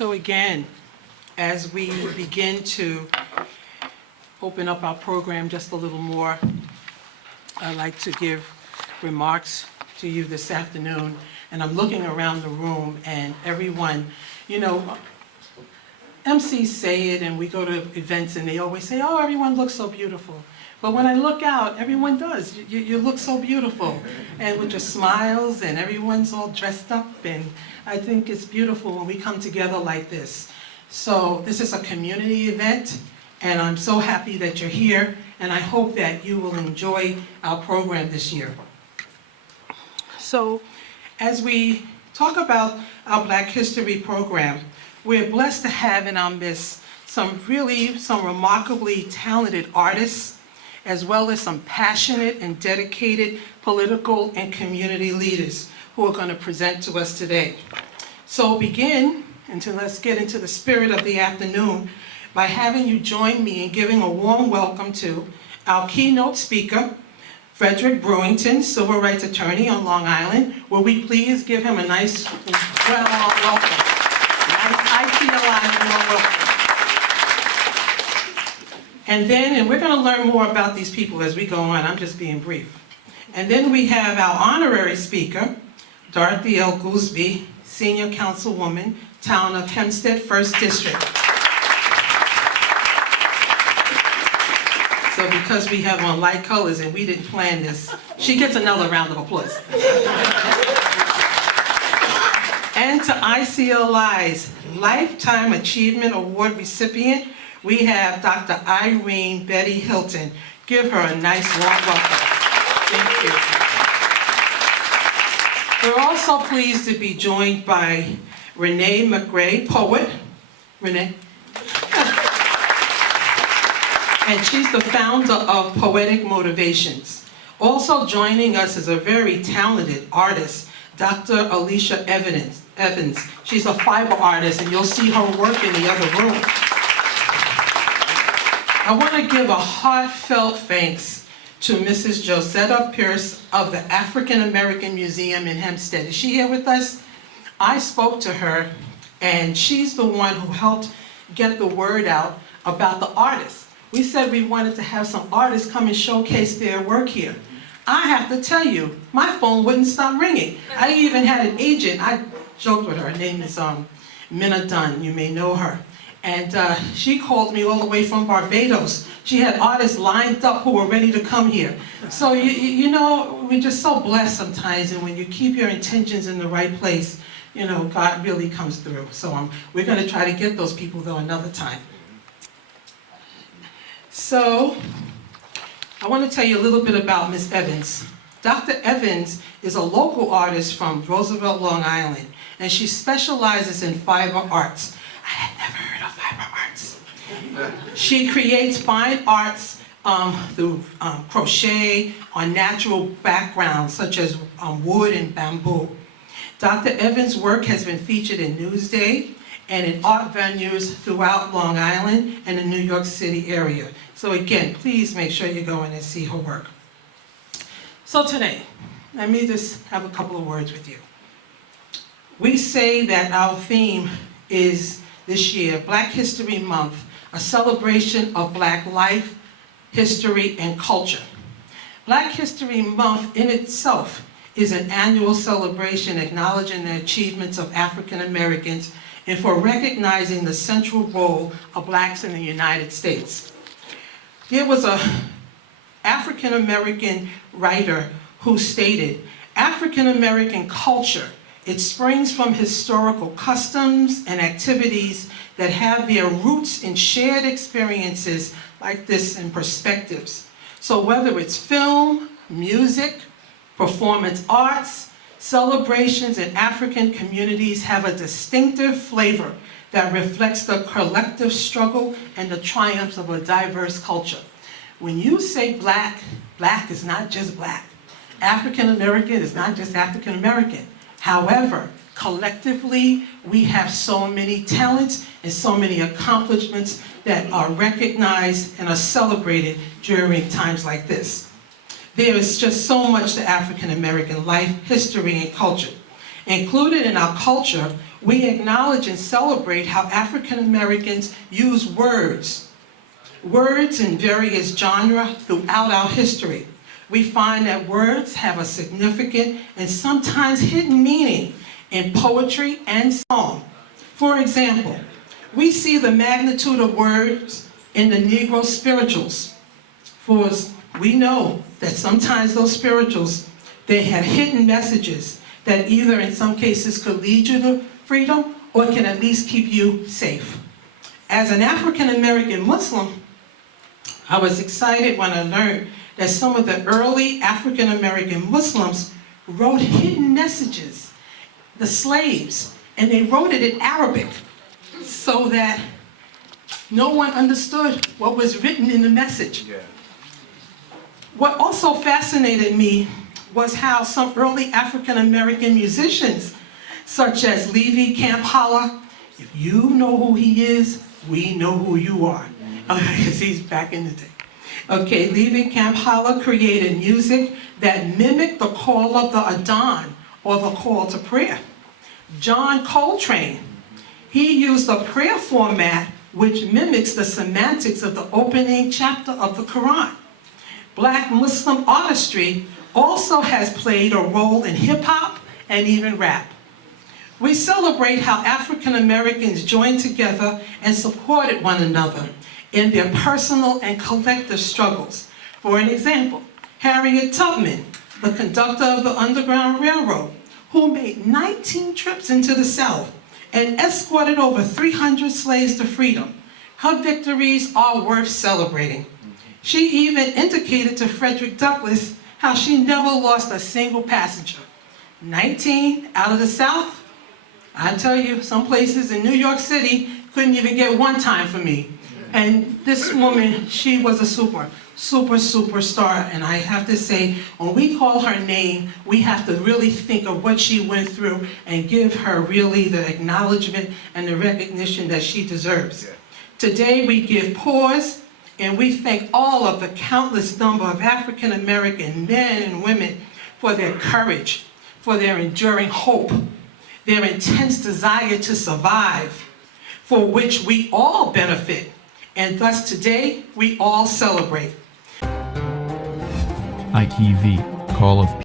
So again, as we begin to open up our program just a little more, I'd like to give remarks to you this afternoon. And I'm looking around the room and everyone, you know, MCs say it and we go to events and they always say, oh, everyone looks so beautiful. But when I look out, everyone does. You look so beautiful. And with your smiles and everyone's all dressed up. And I think it's beautiful when we come together like this. So this is a community event. And I'm so happy that you're here. And I hope that you will enjoy our program this year. So as we talk about our Black History program, we're blessed to have in our midst some remarkably talented artists, as well as some passionate and dedicated political and community leaders who are going to present to us today. So let's get into the spirit of the afternoon by having you join me in giving a warm welcome to our keynote speaker, Frederick Brewington, civil rights attorney on Long Island. Will we please give him a nice welcome? Nice icLi warm welcome. And we're going to learn more about these people as we go on. I'm just being brief. And then we have our honorary speaker, Dorothy L. Gooseby, Senior Councilwoman, Town of Hempstead, 1st District. So because we have on light colors and we didn't plan this, she gets another round of applause. And to icLi's Lifetime Achievement Award recipient, we have Dr. Irene Betty Hilton. Give her a nice warm welcome. Thank you. We're also pleased to be joined by Renee McRae, poet. Renee. And she's the founder of Poetic Motivations. Also joining us is a very talented artist, Dr. Alicia Evans. She's a fiber artist, and you'll see her work in the other room. I want to give a heartfelt thanks to Mrs. Josetta Pierce of the African American Museum in Hempstead. Is she here with us? I spoke to her, and she's the one who helped get the word out about the artists. We said we wanted to have some artists come and showcase their work here. I have to tell you, my phone wouldn't stop ringing. I even had an agent. I joked with her. Her name is Minna Dunn. You may know her. And she called me all the way from Barbados. She had artists lined up who were ready to come here. So, you know, we're just so blessed sometimes, and when you keep your intentions in the right place, you know, God really comes through. So we're going to try to get those people, though, another time. So, I want to tell you a little bit about Ms. Evans. Dr. Evans is a local artist from Roosevelt, Long Island, and she specializes in fiber arts. I had never heard of fiber arts. She creates fine arts through crochet on natural backgrounds such as wood and bamboo. Dr. Evans' work has been featured in Newsday and in art venues throughout Long Island and the New York City area. So again, please make sure you go in and see her work. So today, let me just have a couple of words with you. We say that our theme is this year, Black History Month, a celebration of Black life, history, and culture. Black History Month in itself is an annual celebration acknowledging the achievements of African Americans and for recognizing the central role of Blacks in the United States. There was an African American writer who stated, African American culture, it springs from historical customs and activities that have their roots in shared experiences like this and perspectives. So whether it's film, music, performance arts, celebrations in African communities have a distinctive flavor that reflects the collective struggle and the triumphs of a diverse culture. When you say Black, Black is not just Black. African American is not just African American. However, collectively, we have so many talents and so many accomplishments that are recognized and are celebrated during times like this. There is just so much to African American life, history, and culture. Included in our culture, we acknowledge and celebrate how African Americans use words in various genres throughout our history. We find that words have a significant and sometimes hidden meaning in poetry and song. For example, we see the magnitude of words in the Negro spirituals. For we know that sometimes those spirituals, they have hidden messages that either in some cases could lead you to freedom or can at least keep you safe. As an African American Muslim, I was excited when I learned that some of the early African American Muslims wrote hidden messages, the slaves, and they wrote it in Arabic so that no one understood what was written in the message. Yeah. What also fascinated me was how some early African American musicians, such as Levi Camp Holla, if you know who he is, we know who you are. Because he's back in the day. Okay, Levi Camp Holla created music that mimicked the call of the Adhan, or the call to prayer. John Coltrane, he used a prayer format which mimics the semantics of the opening chapter of the Quran. Black Muslim artistry also has played a role in hip-hop and even rap. We celebrate how African Americans joined together and supported one another in their personal and collective struggles. For an example, Harriet Tubman, the conductor of the Underground Railroad, who made 19 trips into the South and escorted over 300 slaves to freedom. Her victories are worth celebrating. She even indicated to Frederick Douglass how she never lost a single passenger. 19 out of the South. I tell you, some places in New York City couldn't even get one time for me. And this woman, she was a superstar. And I have to say, when we call her name, we have to really think of what she went through and give her really the acknowledgement and the recognition that she deserves. Today we give pause and we thank all of the countless number of African American men and women for their courage, for their enduring hope, their intense desire to survive, for which we all benefit. And thus today, we all celebrate. ITV, Call of